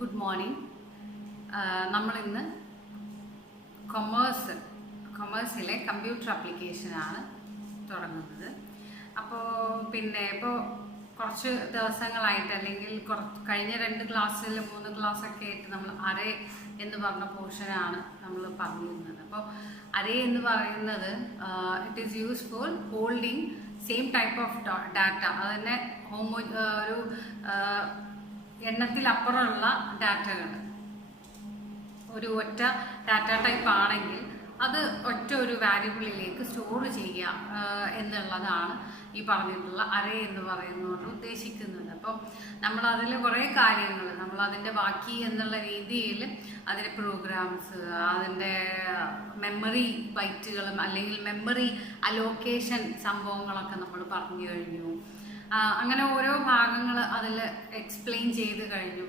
Good morning. നമ്മളിന്ന് കൊമേഴ്സിലെ computer ആപ്ലിക്കേഷനാണ് തുടങ്ങുന്നത്. അപ്പോൾ ഇപ്പോൾ കുറച്ച് ദിവസങ്ങളായിട്ട് അല്ലെങ്കിൽ കഴിഞ്ഞ 2 ക്ലാസ്സിൽ 3 ക്ലാസ്സൊക്കെ ആയിട്ട് നമ്മൾ അറേ എന്ന് പറഞ്ഞ പോർഷനാണ് നമ്മൾ പറഞ്ഞിരുന്നത്. അപ്പോൾ അറേ എന്ന് പറയുന്നത് it is use for holding same type of data. അതുതന്നെ ഒരു എണ്ണത്തിലപ്പുറമുള്ള ഡാറ്റകൾ ഒരു ഒറ്റ ഡാറ്റ ടൈപ്പ് ആണെങ്കിൽ അത് ഒറ്റ ഒരു വാരിയബിളിലേക്ക് സ്റ്റോർ ചെയ്യുക എന്നുള്ളതാണ് ഈ പറഞ്ഞിട്ടുള്ള അറേ എന്ന് പറയുന്നതുകൊണ്ട് ഉദ്ദേശിക്കുന്നത്. അപ്പോൾ നമ്മളതിൽ കുറേ കാര്യങ്ങൾ നമ്മളതിൻ്റെ ബാക്കി എന്നുള്ള രീതിയിൽ അതിൻ്റെ പ്രോഗ്രാംസ്, അതിൻ്റെ മെമ്മറി ബൈറ്റുകളും അല്ലെങ്കിൽ മെമ്മറി അലോക്കേഷൻ സംഭവങ്ങളൊക്കെ നമ്മൾ പറഞ്ഞു കഴിഞ്ഞു. അങ്ങനെ ഓരോ ഭാഗങ്ങൾ അതിൽ എക്സ്പ്ലെയിൻ ചെയ്ത് കഴിഞ്ഞു.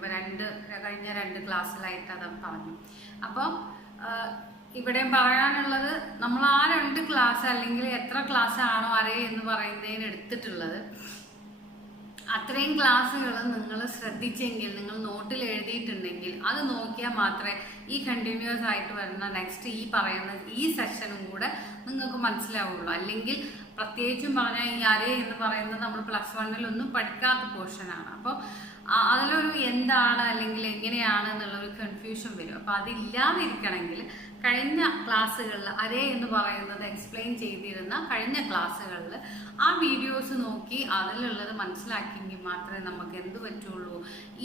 കഴിഞ്ഞ 2 ക്ലാസ്സിലായിട്ട് അത് പറഞ്ഞു. അപ്പോൾ ഇവിടെ പറയാനുള്ളത്, നമ്മൾ ആ 2 ക്ലാസ് അല്ലെങ്കിൽ എത്ര ക്ലാസ് ആണോ അറേ എന്ന് പറയുന്നതിന് എടുത്തിട്ടുള്ളത്, അത്രയും ക്ലാസ്സുകൾ നിങ്ങൾ ശ്രദ്ധിച്ചെങ്കിൽ, നിങ്ങൾ നോട്ടിൽ എഴുതിയിട്ടുണ്ടെങ്കിൽ അത് നോക്കിയാൽ മാത്രമേ ഈ കണ്ടിന്യൂസ് ആയിട്ട് വരുന്ന നെക്സ്റ്റ് ഈ പറയുന്ന ഈ സെഷനും കൂടെ നിങ്ങൾക്ക് മനസ്സിലാവുള്ളൂ. അല്ലെങ്കിൽ പ്രത്യേകിച്ചും പറഞ്ഞാൽ ഈ അറേ എന്ന് പറയുന്നത് നമ്മൾ +1 പഠിക്കാത്ത പോർഷനാണ്. അപ്പോൾ അതിലൊരു എന്താണ് അല്ലെങ്കിൽ എങ്ങനെയാണ് എന്നുള്ളൊരു കൺഫ്യൂഷൻ വരും. അപ്പോൾ അതില്ലാതിരിക്കണമെങ്കിൽ കഴിഞ്ഞ ക്ലാസ്സുകളിൽ അറേ എന്ന് പറയുന്നത് എക്സ്പ്ലെയിൻ ചെയ്തിരുന്ന കഴിഞ്ഞ ക്ലാസ്സുകളിൽ ആ വീഡിയോസ് നോക്കി അതിലുള്ളത് മനസ്സിലാക്കിയെങ്കിൽ മാത്രമേ നമുക്ക് എന്ത് പറ്റുള്ളൂ,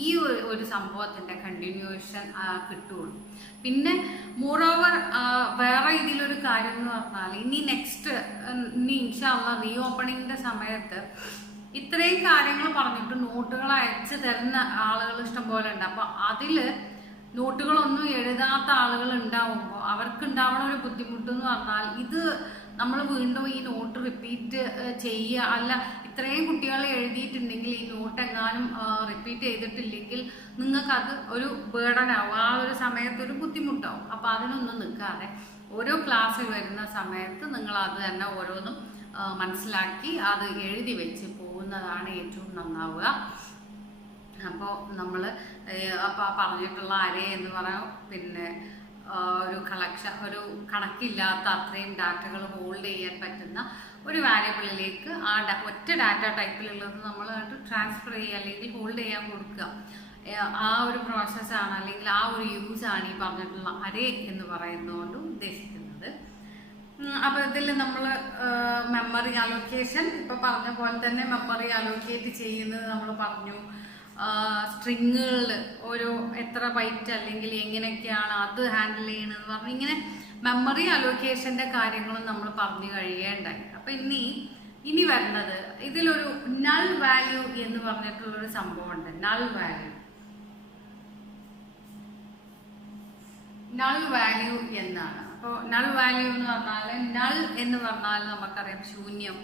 ഈ ഒരു സംഭവത്തിൻ്റെ കണ്ടിന്യൂഷൻ കിട്ടുള്ളൂ. പിന്നെ മോറോവർ വേറെ ഇതിലൊരു കാര്യം എന്ന് പറഞ്ഞാൽ ഇനി ഇൻഷാ അല്ലാഹ് റീ ഓപ്പണിങ്ങിൻ്റെ സമയത്ത് ഇത്രയും കാര്യങ്ങൾ പറഞ്ഞിട്ട് നോട്ടുകൾ അയച്ചു തരുന്ന ആളുകൾ ഇഷ്ടംപോലെ ഉണ്ട്. അപ്പോൾ അതിൽ നോട്ടുകളൊന്നും എഴുതാത്ത ആളുകൾ ഉണ്ടാവുമ്പോൾ അവർക്ക് ഉണ്ടാവുന്ന ഒരു ബുദ്ധിമുട്ടെന്ന് പറഞ്ഞാൽ ഇത് നമ്മൾ വീണ്ടും ഈ നോട്ട് റിപ്പീറ്റ് ചെയ്യുക, അല്ല ഇത്രയും കുട്ടികൾ എഴുതിയിട്ടുണ്ടെങ്കിൽ ഈ നോട്ട് എങ്ങാനും റിപ്പീറ്റ് ചെയ്തിട്ടില്ലെങ്കിൽ നിങ്ങൾക്കത് ഒരു ബേർഡനാവും, ആ ഒരു സമയത്തൊരു ബുദ്ധിമുട്ടാവും. അപ്പോൾ അതിനൊന്നും നിൽക്കാതെ ഓരോ ക്ലാസ് വരുന്ന സമയത്ത് നിങ്ങൾ അത് തന്നെ ഓരോന്നും മനസ്സിലാക്കി അത് എഴുതി വെച്ച് പോകുന്നതാണ് ഏറ്റവും നന്നാവുക. അപ്പോൾ നമ്മൾ പറഞ്ഞിട്ടുള്ള അറേ എന്ന് പറയാം, പിന്നെ ഒരു കണക്കില്ലാത്ത അത്രയും ഡാറ്റകൾ ഹോൾഡ് ചെയ്യാൻ പറ്റുന്ന ഒരു വാരിയബിളിലേക്ക് ഒറ്റ ഡാറ്റ ടൈപ്പിലുള്ളത് നമ്മൾ ട്രാൻസ്ഫർ ചെയ്യുക അല്ലെങ്കിൽ ഹോൾഡ് ചെയ്യാൻ കൊടുക്കുക. ആ ഒരു പ്രോസസ്സാണ് അല്ലെങ്കിൽ ആ ഒരു യൂസാണ് ഈ പറഞ്ഞിട്ടുള്ള അറേ എന്ന് പറയുന്നതുകൊണ്ട് ഉദ്ദേശിക്കുന്നത്. അപ്പോൾ ഇതിൽ നമ്മൾ മെമ്മറി അലോക്കേഷൻ ഇപ്പോൾ പറഞ്ഞ പോലെ തന്നെ മെമ്മറി അലോക്കേറ്റ് ചെയ്യുന്നത് നമ്മൾ പറഞ്ഞു. സ്ട്രിങ്ങുകളിൽ ഓരോ എത്ര ബൈറ്റ് അല്ലെങ്കിൽ എങ്ങനെയൊക്കെയാണ് അത് ഹാൻഡിൽ ചെയ്യണമെന്ന് പറഞ്ഞു. ഇങ്ങനെ മെമ്മറി അലോക്കേഷൻ്റെ കാര്യങ്ങളും നമ്മൾ പറഞ്ഞു കഴിയേണ്ടായി. അപ്പം ഇനി വരുന്നത് ഇതിലൊരു നൾ വാല്യൂ എന്ന് പറഞ്ഞിട്ടുള്ളൊരു സംഭവമുണ്ട്. നൾ വാല്യൂ എന്നാണ്. അപ്പോൾ നൾ വാല്യൂ എന്ന് പറഞ്ഞാൽ നൾ എന്ന് പറഞ്ഞാൽ നമുക്കറിയാം ശൂന്യം,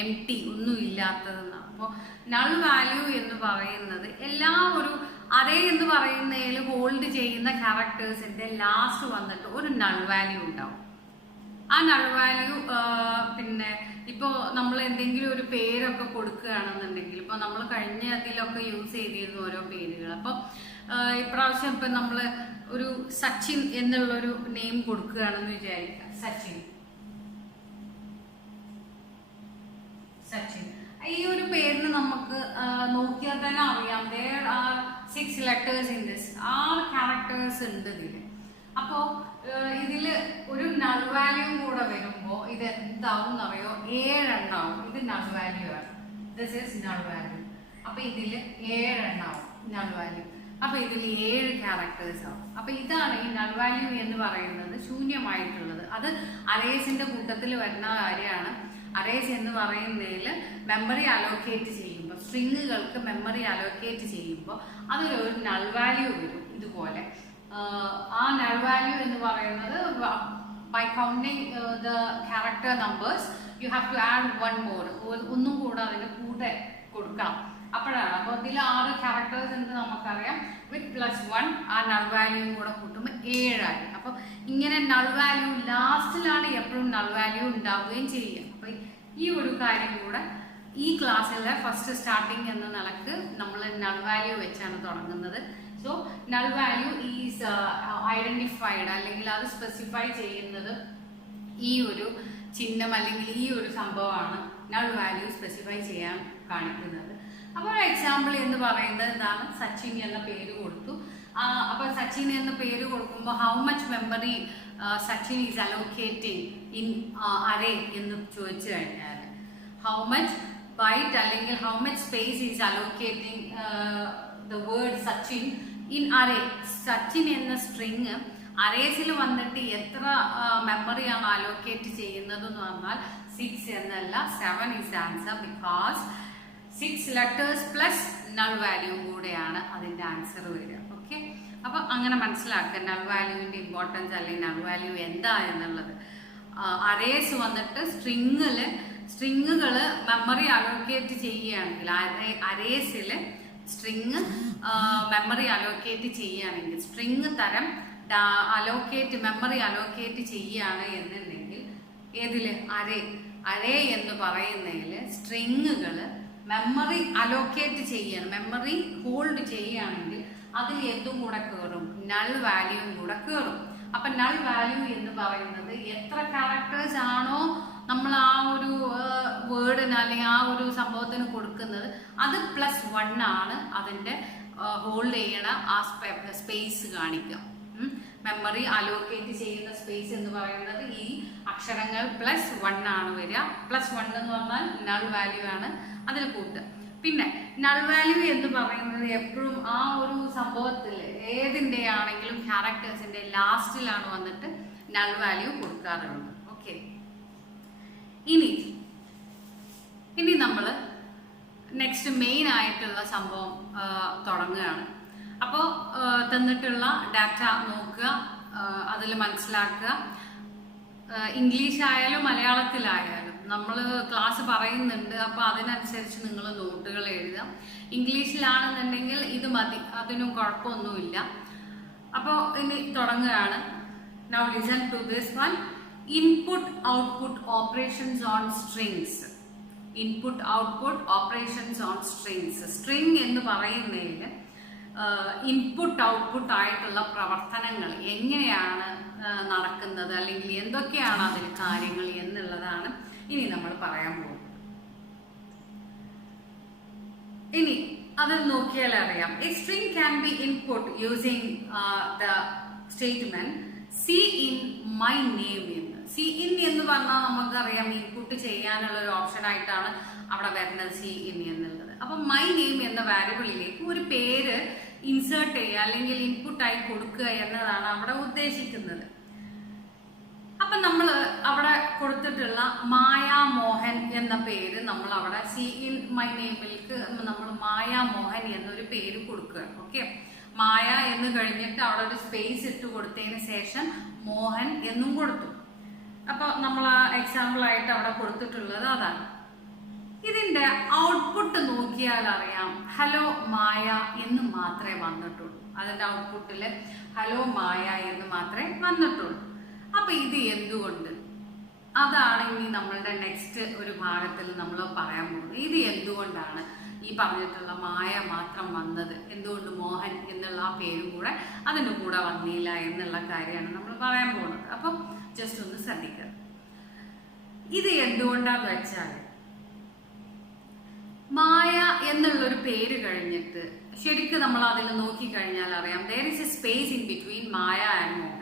എംപ്റ്റി, ഒന്നും ഇല്ലാത്തതെന്നാണ്. അപ്പോൾ നൾ വാല്യൂ എന്ന് പറയുന്നത് ഒരു അറേ എന്ന് പറയുന്നതിൽ ഹോൾഡ് ചെയ്യുന്ന ക്യാരക്ടേഴ്സിൻ്റെ ലാസ്റ്റ് വന്നിട്ട് ഒരു നൾ വാല്യൂ ഉണ്ടാവും. ആ നൾ വാല്യൂ പിന്നെ ഇപ്പോൾ നമ്മൾ എന്തെങ്കിലും ഒരു പേരൊക്കെ കൊടുക്കുകയാണെന്നുണ്ടെങ്കിൽ, ഇപ്പോൾ നമ്മൾ കഴിഞ്ഞ അതിലൊക്കെ യൂസ് ചെയ്തിരുന്നു ഓരോ പേരുകൾ. അപ്പോൾ ഇപ്രാവശ്യം ഇപ്പം നമ്മൾ ഒരു സച്ചിൻ എന്നുള്ളൊരു നെയിം കൊടുക്കുകയാണെന്ന് വിചാരിക്കാം. സച്ചിൻ ഈ ഒരു പേരിന് നമുക്ക് നോക്കിയാൽ തന്നെ അറിയാം there are 6 letters in this, 6 characters ഉണ്ട് ഇതിൽ. അപ്പോൾ ഇതിൽ ഒരു നൾ വാല്യൂ കൂടെ വരുമ്പോൾ ഇത് എന്താവും എന്നറിയോ? 7 എണ്ണാവും. ഇത് നൾ വാല്യൂ ആണ്. This is null value. അപ്പോൾ ഇതിൽ 7 എണ്ണാവും നൾ വാല്യൂ. അപ്പോൾ ഇതിൽ 7 ക്യാരക്ടേഴ്സ് ആവും. അപ്പോൾ ഇതാണ് ഈ നൾ വാല്യൂ എന്ന് പറയുന്നത്, ശൂന്യമായിട്ടുള്ളത്. അത് അറേസിന്റെ കൂട്ടത്തിൽ വരുന്ന കാര്യമാണ്. അറേസ് എന്ന് പറയുന്നതിൽ മെമ്മറി അലോക്കേറ്റ് ചെയ്യുമ്പോൾ, സ്ട്രിങ്ങുകൾക്ക് മെമ്മറി അലോക്കേറ്റ് ചെയ്യുമ്പോൾ അതിലൊരു നൾ വാല്യൂ വരും ഇതുപോലെ. ആ നൾ വാല്യൂ എന്ന് പറയുന്നത് by counting the character numbers you have to add 1 more, ഒന്നും കൂടെ അതിന് കൂടെ കൊടുക്കണം. അപ്പോഴാണ്. അപ്പോൾ ഇതിൽ 6 ക്യാരക്ടേഴ്സ് ഉണ്ട് നമുക്കറിയാം. വിത്ത് +1 ആ നൾ വാല്യൂ കൂടെ കൂട്ടുമ്പോൾ 7 ആയി. അപ്പോൾ ഇങ്ങനെ നൾ വാല്യൂ ലാസ്റ്റിലാണ് എപ്പോഴും നൾ വാല്യൂ ഉണ്ടാവുകയും ചെയ്യുക. അപ്പോൾ ഈ ഒരു കാര്യം കൂടെ ഈ ക്ലാസ്സിലെ ഫസ്റ്റ് സ്റ്റാർട്ടിങ് എന്ന നിലക്ക് നമ്മൾ നൾ വാല്യൂ വെച്ചാണ് തുടങ്ങുന്നത്. So null value is identified അല്ലെങ്കിൽ അത് സ്പെസിഫൈ ചെയ്യുന്നത് ഈ ഒരു ചിഹ്നം അല്ലെങ്കിൽ ഈ ഒരു സംഭവമാണ് നൾ വാല്യൂ സ്പെസിഫൈ ചെയ്യാൻ കാണിക്കുന്നത്. അപ്പോൾ എക്സാമ്പിൾ എന്ന് പറയുന്നത് എന്താണ്, സച്ചിൻ എന്ന പേര് കൊടുത്തു. അപ്പോൾ സച്ചിൻ എന്ന പേര് കൊടുക്കുമ്പോൾ how much memory Sachin is allocating in array എന്ന് ചോദിച്ചു കഴിഞ്ഞാൽ ഹൗ മച്ച് ബൈറ്റ് അല്ലെങ്കിൽ how much space is allocating the word Sachin in array. Sachin എന്ന സ്ട്രിങ് അറേസിൽ വന്നിട്ട് എത്ര മെമ്മറിയാണ് അലോക്കേറ്റ് ചെയ്യുന്നത് എന്ന് പറഞ്ഞാൽ 6 എന്നല്ല 7 is answer, because 6 letters plus null value കൂടെയാണ് അതിൻ്റെ ആൻസർ വരിക. ഓക്കെ, അപ്പൊ അങ്ങനെ മനസ്സിലാക്കുക നൾ വാല്യൂവിന്റെ ഇമ്പോർട്ടൻസ് അല്ലെങ്കിൽ നൾ വാല്യൂ എന്താ എന്നുള്ളത്. അറേസ് വന്നിട്ട് സ്ട്രിങ്ങുകൾ മെമ്മറി അലോക്കേറ്റ് ചെയ്യുകയാണെങ്കിൽ അറേസിൽ സ്ട്രിങ് മെമ്മറി അലോക്കേറ്റ് ചെയ്യുകയാണെങ്കിൽ സ്ട്രിങ് തരം മെമ്മറി അലോക്കേറ്റ് ചെയ്യുകയാണ് എന്നുണ്ടെങ്കിൽ ഏതില് അറേ എന്ന് പറയുന്നതിൽ സ്ട്രിങ്ങുകൾ മെമ്മറി അലോക്കേറ്റ് ചെയ്യാൻ മെമ്മറി ഹോൾഡ് ചെയ്യുകയാണെങ്കിൽ അതിൽ എന്തും കൂടെ കയറും, നൾ വാല്യൂവും കൂടെ കയറും. അപ്പൊ നൾ വാല്യൂ എന്ന് പറയുന്നത് എത്ര ക്യാരക്ടേഴ്സ് ആണോ നമ്മൾ ആ ഒരു വേർഡിന് അല്ലെങ്കിൽ ആ ഒരു സംഭവത്തിന് കൊടുക്കുന്നത് അത് +1 ആണ് അതിന്റെ ഹോൾഡ് ചെയ്യണ ആ സ്പേസ് കാണിക്കുക. മെമ്മറി അലോക്കേറ്റ് ചെയ്യുന്ന സ്പേസ് എന്ന് പറയുന്നത് ഈ അക്ഷരങ്ങൾ +1 ആണ് വരിക. +1 എന്ന് പറഞ്ഞാൽ നൾ വാല്യൂ ആണ് അതിൽ കൂട്ടുക. പിന്നെ നൾ വാല്യൂ എന്ന് പറയുന്നത് എപ്പോഴും ആ ഒരു സംഭവത്തിൽ ഏതിൻ്റെ ആണെങ്കിലും ക്യാരക്ടേഴ്സിന്റെ ലാസ്റ്റിലാണ് വന്നിട്ട് നൾ വാല്യൂ കൊടുക്കാറുള്ളത്. ഓക്കെ, ഇനി നമ്മൾ നെക്സ്റ്റ് മെയിൻ ആയിട്ടുള്ള സംഭവം തുടങ്ങുകയാണ്. അപ്പോൾ തന്നിട്ടുള്ള ഡാറ്റ നോക്കുക, അതിൽ മനസ്സിലാക്കുക. ഇംഗ്ലീഷ് ആയാലും മലയാളത്തിലായാലും നമ്മൾ ക്ലാസ് പറയുന്നുണ്ട്, അപ്പോൾ അതിനനുസരിച്ച് നിങ്ങൾ നോട്ടുകൾ എഴുതാം. ഇംഗ്ലീഷിലാണെന്നുണ്ടെങ്കിൽ ഇത് മതി, അതിനും കുഴപ്പമൊന്നുമില്ല. അപ്പോൾ ഇനി തുടങ്ങുകയാണ്. Now listen to this one. Input output operations on strings. Input output operations on strings. String എന്ന് പറയുന്നതിൽ ഇൻപുട്ട് ഔട്ട്പുട്ട് ആയിട്ടുള്ള പ്രവർത്തനങ്ങൾ എങ്ങനെയാണ് നടക്കുന്നത് അല്ലെങ്കിൽ എന്തൊക്കെയാണ് അതിൽ കാര്യങ്ങൾ എന്നുള്ളതാണ് ഇനി നമ്മൾ പറയാൻ പോകുന്നത്. ഇനി അതിൽ നോക്കിയാൽ അറിയാം, A string can be input using the statement C in my name എന്ന്. സി ഇൻ എന്ന് പറഞ്ഞാൽ നമുക്കറിയാം ഇൻപുട്ട് ചെയ്യാനുള്ള ഒരു ഓപ്ഷൻ ആയിട്ടാണ് അവിടെ വരുന്നത് സി ഇൻ എന്നുള്ളത്. അപ്പൊ മൈ നെയിം എന്ന വാരിയബിളിലേക്ക് ഒരു പേര് ഇൻസേർട്ട് ചെയ്യുക അല്ലെങ്കിൽ ഇൻപുട്ടായി കൊടുക്കുക എന്നതാണ് അവിടെ ഉദ്ദേശിക്കുന്നത്. അപ്പൊ നമ്മൾ അവിടെ കൊടുത്തിട്ടുള്ള മായ മോഹൻ എന്ന പേര് നമ്മൾ അവിടെ സി ഇൻ മൈ നെയിമിലേക്ക് നമ്മൾ മായ മോഹൻ എന്നൊരു പേര് കൊടുക്കുക. ഓക്കെ, മായ എന്ന് കഴിഞ്ഞിട്ട് അവിടെ ഒരു സ്പേസ് ഇട്ട് കൊടുത്തതിന് ശേഷം മോഹൻ എന്നും കൊടുത്തു. അപ്പൊ നമ്മൾ ആ എക്സാമ്പിൾ ആയിട്ട് അവിടെ കൊടുത്തിട്ടുള്ളത് അതാണ്. ഇതിന്റെ ഔട്ട്പുട്ട് നോക്കിയാൽ അറിയാം ഹലോ മായ എന്ന് മാത്രമേ വന്നിട്ടുള്ളൂ. അതിന്റെ ഔട്ട്പുട്ടില് ഹലോ മായ എന്ന് മാത്രമേ വന്നിട്ടുള്ളൂ. അപ്പൊ ഇത് എന്തുകൊണ്ട്, അതാണ് ഇനി നമ്മളുടെ നെക്സ്റ്റ് ഒരു ഭാഗത്തിൽ നമ്മൾ പറയാൻ പോകുന്നത്. ഇത് എന്തുകൊണ്ടാണ് ഈ പറഞ്ഞിട്ടുള്ള മായ മാത്രം വന്നത്, എന്തുകൊണ്ട് മോഹൻ എന്നുള്ള ആ പേരും കൂടെ അതിൻ്റെ കൂടെ വന്നില്ല എന്നുള്ള കാര്യമാണ് നമ്മൾ പറയാൻ പോകുന്നത്. അപ്പം ജസ്റ്റ് ഒന്ന് ശ്രദ്ധിക്കുക. ഇത് എന്തുകൊണ്ടാന്ന് വെച്ചാൽ മായ എന്നുള്ളൊരു പേര് കഴിഞ്ഞിട്ട് ശരിക്കും നമ്മൾ അതിൽ നോക്കിക്കഴിഞ്ഞാൽ അറിയാം there is a space in between Maya and Mohan.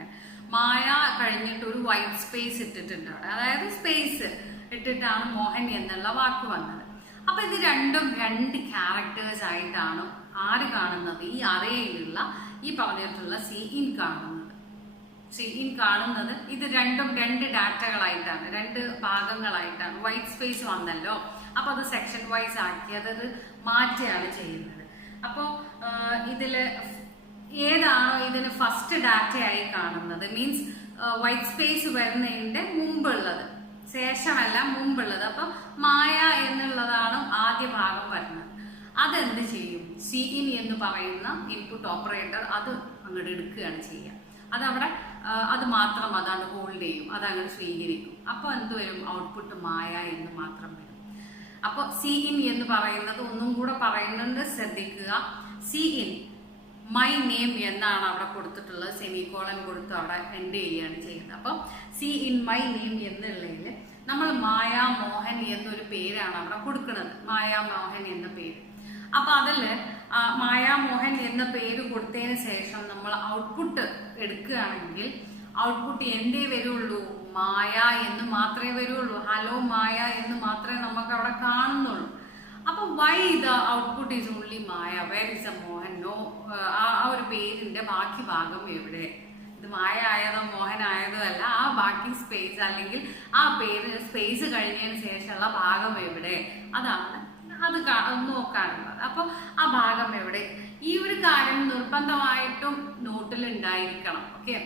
Maya കഴിഞ്ഞിട്ട് ഒരു വൈറ്റ് സ്പേസ് ഇട്ടിട്ടുണ്ട് അവിടെ, അതായത് സ്പേസ് ഇട്ടിട്ടാണ് മോഹൻ എന്നുള്ള വാക്ക് വന്നത്. അപ്പൊ ഇത് രണ്ടും 2 ക്യാരക്ടേഴ്സ് ആയിട്ടാണ് ആര് കാണുന്നത്, ഈ അറേയിലുള്ള ഈ പറഞ്ഞിട്ടുള്ള സി ഇൻ കാണുന്നത്. ഇത് രണ്ടും 2 ഡാറ്റകളായിട്ടാണ്, 2 ഭാഗങ്ങളായിട്ടാണ്. വൈറ്റ് സ്പേസ് വന്നല്ലോ, അപ്പൊ അത് സെക്ഷൻ വൈസ് ആക്കി അതത് മാറ്റുകയാണ് ചെയ്യുന്നത്. അപ്പോൾ ഇതില് ഏതാണോ ഇതിന് ഫസ്റ്റ് ഡാറ്റയായി കാണുന്നത്, മീൻസ് വൈറ്റ് സ്പേസ് വരുന്നതിന്റെ മുമ്പുള്ളത്, ശേഷമല്ല മുമ്പുള്ളത്. അപ്പൊ മായ എന്നുള്ളതാണ് ആദ്യ ഭാഗം വരുന്നത്. അതെന്ത് ചെയ്യും, സി ഇൻ എന്ന് പറയുന്ന ഇൻപുട്ട് ഓപ്പറേറ്റർ അത് അങ്ങോട്ട് എടുക്കുകയാണ് ചെയ്യുക. അതവിടെ അത് മാത്രം അതാണ് ഹോൾഡ് ചെയ്യും, അത് അങ്ങോട്ട് സ്വീകരിക്കും. അപ്പൊ എന്ത് വരും, ഔട്ട്പുട്ട് മായ എന്ന് മാത്രം വരും. അപ്പൊ സി ഇൻ എന്ന് പറയുന്നത് ഒന്നും കൂടെ പറയുന്നുണ്ട്, ശ്രദ്ധിക്കുക. സി ഇൻ മൈ നെയിം എന്നാണ് അവിടെ കൊടുത്തിട്ടുള്ളത്. സെമികോളൻ കൊടുത്ത് അവിടെ എൻഡ് ചെയ്യുകയാണ് ചെയ്യുന്നത്. അപ്പം സി ഇൻ മൈ നെയിം എന്നുള്ളതിൽ നമ്മൾ മായാ മോഹൻ എന്നൊരു പേരാണ് അവിടെ കൊടുക്കുന്നത്, മായാ മോഹൻ എന്ന പേര്. അപ്പൊ അതില് മായാ മോഹൻ എന്ന പേര് കൊടുത്തതിന് ശേഷം നമ്മൾ ഔട്ട്പുട്ട് എടുക്കുകയാണെങ്കിൽ ഔട്ട്പുട്ട് എന്തേ വരുള്ളൂ, മായ എന്ന് മാത്രമേ വരുള്ളൂ. ഹലോ മായ എന്ന് മാത്രമേ നമുക്ക് അവിടെ കാണുന്നുള്ളൂ. അപ്പൊ why the output is only Maya, where is a Mohan, no, ആ ഒരു പേരിന്റെ ബാക്കി ഭാഗം എവിടെ? ഇത് മായ ആയതോ മോഹൻ ആയതോ അല്ല, ആ ബാക്കി സ്പേസ് അല്ലെങ്കിൽ ആ പേര് സ്പേസ് കഴിഞ്ഞതിന് ശേഷമുള്ള ഭാഗം എവിടെ, അതാണ് അത് നോക്കാനുള്ളത്. അപ്പൊ ആ ഭാഗം എവിടെ, ഈ ഒരു കാര്യം നിർബന്ധമായിട്ടും നോട്ടിൽ ഉണ്ടായിരിക്കണം. ഓക്കെ,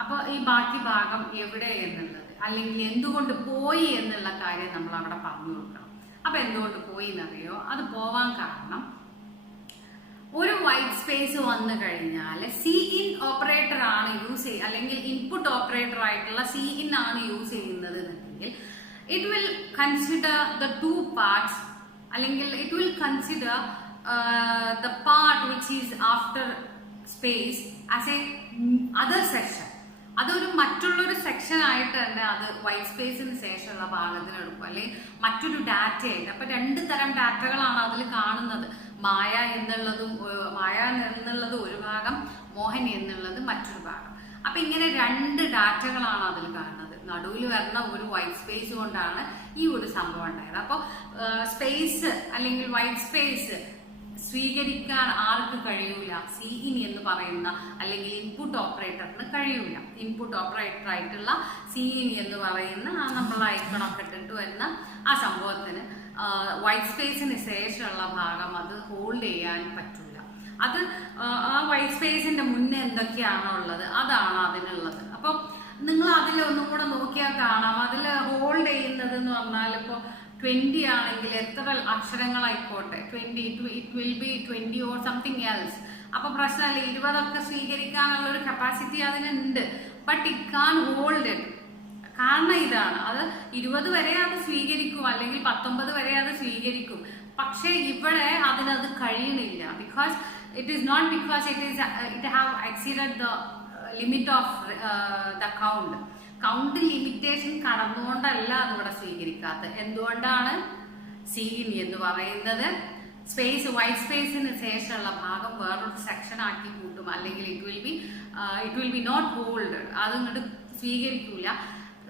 അപ്പൊ ഈ ബാക്കി ഭാഗം എവിടെ എന്നുള്ളത്, അല്ലെങ്കിൽ എന്തുകൊണ്ട് പോയി എന്നുള്ള കാര്യം നമ്മൾ അവിടെ പറഞ്ഞു കൊടുക്കണം. അപ്പൊ എന്തുകൊണ്ട് പോയി എന്നറിയോ? അത് പോവാൻ കാരണം ഒരു വൈറ്റ് സ്പേസ് വന്നു കഴിഞ്ഞാൽ സി ഇൻ ഓപ്പറേറ്റർ ആണ് യൂസ് ചെയ്യുക, അല്ലെങ്കിൽ ഇൻപുട്ട് ഓപ്പറേറ്റർ ആയിട്ടുള്ള സി ഇൻ ആണ് യൂസ് ചെയ്യുന്നത് എന്നുണ്ടെങ്കിൽ it will consider the two parts, അല്ലെങ്കിൽ it will consider the part which is after space as a other section. അതൊരു മറ്റുള്ളൊരു സെക്ഷൻ ആയിട്ട് തന്നെ അത് വൈറ്റ് സ്പേസിന് ശേഷമുള്ള ഭാഗത്തിന് എടുക്കും, അല്ലെങ്കിൽ മറ്റൊരു ഡാറ്റ ആയിട്ട്. അപ്പൊ രണ്ട് തരം ഡാറ്റകളാണ് അതിൽ കാണുന്നത്. മായ എന്നുള്ളതും ഒരു ഭാഗം, മോഹൻ എന്നുള്ളത് മറ്റൊരു ഭാഗം. അപ്പൊ ഇങ്ങനെ രണ്ട് ഡാറ്റകളാണ് അതിൽ കാണുന്നത്. നടുവിൽ വരുന്ന ഒരു വൈറ്റ് സ്പേസ് കൊണ്ടാണ് ഈ ഒരു സംഭവം ഉണ്ടായത്. അപ്പോൾ സ്പേസ് അല്ലെങ്കിൽ വൈറ്റ് സ്പേസ് സ്വീകരിക്കാൻ ആർക്ക് കഴിയൂല? സി ഇൻ എന്ന് പറയുന്ന അല്ലെങ്കിൽ ഇൻപുട്ട് ഓപ്പറേറ്ററിന് കഴിയൂല. ഇൻപുട്ട് ഓപ്പറേറ്റർ ആയിട്ടുള്ള സി ഇൻ എന്ന് പറയുന്ന നമ്മൾ ഐക്കണൊക്കെ ഇട്ടിട്ട് വരുന്ന ആ സംഭവത്തിന് വൈറ്റ് സ്പേസിന് ശേഷമുള്ള ഭാഗം അത് ഹോൾഡ് ചെയ്യാൻ പറ്റില്ല. അത് ആ വൈറ്റ് സ്പേസിന്റെ മുന്നേ എന്തൊക്കെയാണോ ഉള്ളത് അതാണ് അതിനുള്ളത്. അപ്പം നിങ്ങൾ അതിൽ ഒന്നും കൂടെ നോക്കിയാൽ കാണാം, അതിൽ ഹോൾഡ് ചെയ്യുന്നത് എന്ന് പറഞ്ഞാൽ ഇപ്പോൾ 20 ആണെങ്കിൽ എത്ര അക്ഷരങ്ങളായിക്കോട്ടെ, 20 it will be 20 or something else. അപ്പൊ പ്രശ്നമല്ല, 20 സ്വീകരിക്കാനുള്ള ഒരു കപ്പാസിറ്റി അതിനുണ്ട്. But it can hold it. കാരണം ഇതാണ്, അത് 20 വരെ അത് സ്വീകരിക്കും, അല്ലെങ്കിൽ 19 വരെ അത് സ്വീകരിക്കും. പക്ഷെ ഇവിടെ അതിനത് കഴിയണില്ല. Because it is not because it have exceeded the limit of the count. Count limitation കടന്നുകൊണ്ടല്ല അതിവിടെ സ്വീകരിക്കാത്തത്. എന്തുകൊണ്ടാണ്? സി ഇൻ എന്ന് പറയുന്നത് സ്പേസ്, വൈറ്റ് സ്പേസിന് ശേഷമുള്ള ഭാഗം വേറൊരു സെക്ഷൻ ആക്കി കൂട്ടും, അല്ലെങ്കിൽ it will be not hold. അത് ഇങ്ങോട്ട് സ്വീകരിക്കൂല.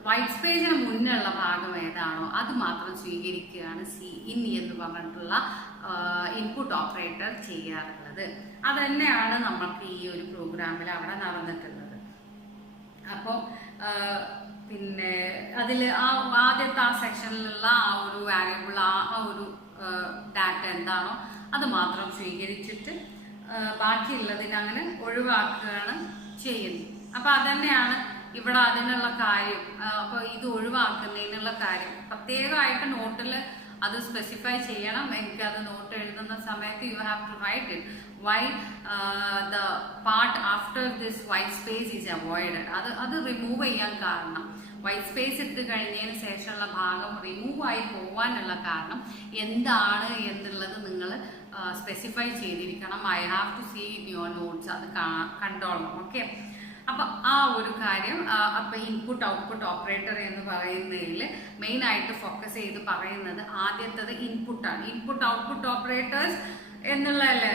വൈറ്റ് സ്പേസിന് മുന്നുള്ള ഭാഗം ഏതാണോ അത് മാത്രം സ്വീകരിക്കുകയാണ് സി ഇൻ എന്ന് പറഞ്ഞിട്ടുള്ള ഇൻപുട്ട് ഓപ്പറേറ്റർ ചെയ്യാറുള്ളത്. അത് തന്നെയാണ് നമുക്ക് ഈ ഒരു പ്രോഗ്രാമിൽ അവിടെ നടന്നിട്ടുള്ളത്. അപ്പോൾ പിന്നെ അതിൽ ആദ്യത്തെ ആ സെക്ഷനിലുള്ള ആ ഒരു വാരിയബിൾ, ആ ഒരു ഡാറ്റ എന്താണോ അത് മാത്രം സ്വീകരിച്ചിട്ട് ബാക്കിയുള്ളതിന് അങ്ങനെ ഒഴിവാക്കുകയാണ് ചെയ്യുന്നത്. അപ്പൊ അതന്നെയാണ് ഇവിടെ അതിനുള്ള കാര്യം. അപ്പൊ ഇത് ഒഴിവാക്കുന്നതിനുള്ള കാര്യം പ്രത്യേകമായിട്ട് നോട്ടിൽ അത് സ്പെസിഫൈ ചെയ്യണം. എനിക്കത് നോട്ട് എഴുതുന്ന സമയത്ത് you have to write it why the part after this white space is avoided. അത് റിമൂവ് ചെയ്യാൻ കാരണം, വൈറ്റ് സ്പേസ് ഇട്ട് കഴിഞ്ഞതിന് ശേഷമുള്ള ഭാഗം റിമൂവ് ആയി പോവാനുള്ള കാരണം എന്താണ് എന്നുള്ളത് നിങ്ങൾ സ്പെസിഫൈ ചെയ്തിരിക്കണം. I have to see in your notes. അത് കണ്ടോളണം. ഓക്കെ, അപ്പൊ ആ ഒരു കാര്യം. അപ്പൊ ഇൻപുട്ട് ഔട്ട്പുട്ട് ഓപ്പറേറ്റർ എന്ന് പറയുന്നതിൽ മെയിൻ ആയിട്ട് ഫോക്കസ് ചെയ്ത് പറയുന്നത് ആദ്യത്തത് ഇൻപുട്ടാണ്. ഇൻപുട്ട് ഔട്ട്പുട്ട് ഓപ്പറേറ്റേഴ്സ് എന്നുള്ളതല്ലേ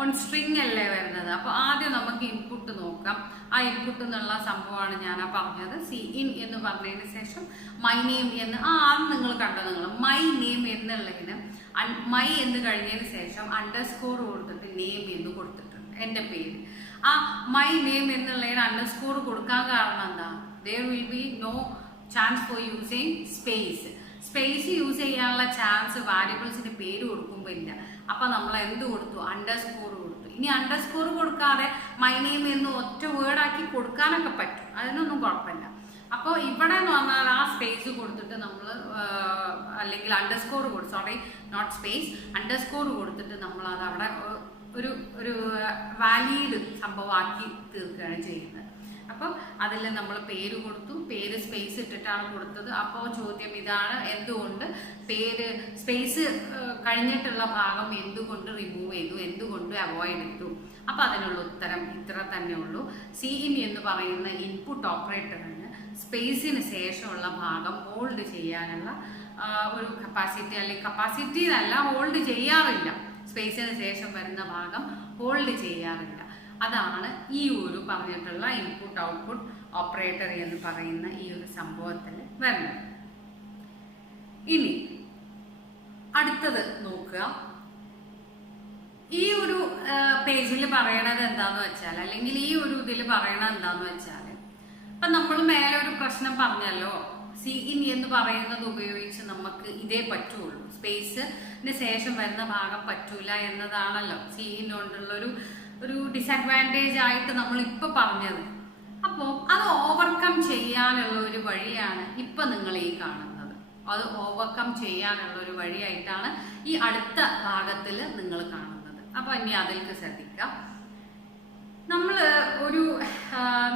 ഓൺ സ്ട്രിങ് അല്ലേ വരുന്നത്. അപ്പൊ ആദ്യം നമുക്ക് ഇൻപുട്ട് നോക്കാം. ആ ഇൻപുട്ട് എന്നുള്ള സംഭവമാണ് ഞാൻ പറഞ്ഞത്. സി ഇൻ എന്ന് പറഞ്ഞതിന് ശേഷം മൈ നെയിം എന്ന് ആദ്യം നിങ്ങൾ കണ്ടത്, നിങ്ങൾ മൈ നെയിം എന്നുള്ളതിന് മൈ എന്ന് കഴിഞ്ഞതിന് ശേഷം അണ്ടർസ്കോർ കൊടുത്തിട്ട് നെയിം എന്ന് കൊടുത്തിട്ടുണ്ട്, എൻ്റെ പേര്. ആ മൈ നെയിം എന്നുള്ളതിന് അണ്ടർസ്കോർ കൊടുക്കാൻ കാരണം എന്താ? there will be no chance for using space. Space use ചെയ്യാനുള്ള ചാൻസ് വാരിയബിൾസിന് പേര് കൊടുക്കുമ്പോൾ ഇല്ല. അപ്പൊ നമ്മൾ എന്ത് കൊടുത്തു? അണ്ടർസ്കോർ കൊടുത്തു. ഇനി അണ്ടർസ്കോർ കൊടുക്കാതെ മൈ നെയിം എന്ന് ഒറ്റ വേർഡാക്കി കൊടുക്കാനൊക്കെ പറ്റും, അതിനൊന്നും കുഴപ്പമില്ല. അപ്പോൾ ഇവിടെ എന്ന് പറഞ്ഞാൽ ആ സ്പേസ് കൊടുത്തിട്ട് നമ്മൾ അല്ലെങ്കിൽ അണ്ടർസ്കോർ കൊടുത്തു, സോറി നോട്ട് സ്പേസ്, അണ്ടർസ്കോർ കൊടുത്തിട്ട് നമ്മൾ അത് അവിടെ ഒരു വാലിഡ് സംഭവമാക്കി തീർക്കുകയാണ് ചെയ്യുന്നത്. അപ്പം അതിൽ നമ്മൾ പേര് കൊടുത്തു, പേര് സ്പേസ് ഇട്ടിട്ടാണ് കൊടുത്തത്. അപ്പോൾ ചോദ്യം ഇതാണ്, എന്തുകൊണ്ട് പേര് സ്പേസ് കഴിഞ്ഞിട്ടുള്ള ഭാഗം എന്തുകൊണ്ട് റിമൂവ് ചെയ്തു, എന്തുകൊണ്ട് അവോയ്ഡ് ചെയ്തു? അപ്പോൾ അതിനുള്ള ഉത്തരം ഇത്ര തന്നെ ഉള്ളൂ. സിഇൻ എന്ന് പറയുന്ന ഇൻപുട്ട് ഓപ്പറേറ്ററിന് സ്പേസിന് ശേഷമുള്ള ഭാഗം ഹോൾഡ് ചെയ്യാനുള്ള ഒരു കപ്പാസിറ്റി, അല്ലെങ്കിൽ കപ്പാസിറ്റി അല്ല, ഹോൾഡ് ചെയ്യാറില്ല. സ്പേസിന് ശേഷം വരുന്ന ഭാഗം ഹോൾഡ് ചെയ്യാറില്ല. അതാണ് ഈ ഒരു പറഞ്ഞിട്ടുള്ള ഇൻപുട്ട് ഔട്ട്പുട്ട് ഓപ്പറേറ്റർ എന്ന് പറയുന്ന ഈ ഒരു സംഭവത്തിൽ വരുന്നത്. ഇനി അടുത്തത് നോക്കുക. ഈ ഒരു പേജിൽ പറയണത് എന്താന്ന് വെച്ചാൽ, അല്ലെങ്കിൽ ഈ ഒരു ഇതിൽ പറയണത് എന്താന്ന് വെച്ചാൽ, ഇപ്പൊ നമ്മൾ മേലെ ഒരു പ്രശ്നം പറഞ്ഞല്ലോ, സിഇൻ എന്ന് പറയുന്നത് ഉപയോഗിച്ച് നമുക്ക് ഇതേ പറ്റുള്ളൂ, സ്പേസിന് ശേഷം വരുന്ന ഭാഗം പറ്റൂല എന്നതാണല്ലോ സിഇൻ കൊണ്ടുള്ള ഒരു ഡിസഡ്വാൻറ്റേജ് ആയിട്ട് നമ്മൾ ഇപ്പൊ പറഞ്ഞത്. അപ്പോൾ അത് ഓവർകം ചെയ്യാനുള്ള ഒരു വഴിയാണ് ഇപ്പൊ നിങ്ങൾ ഈ കാണുന്നത്. അത് ഓവർകം ചെയ്യാനുള്ള ഒരു വഴിയായിട്ടാണ് ഈ അടുത്ത ഭാഗത്തിൽ നിങ്ങൾ കാണുന്നത്. അപ്പൊ ഇനി അതിലേക്ക് ശ്രദ്ധിക്കാം.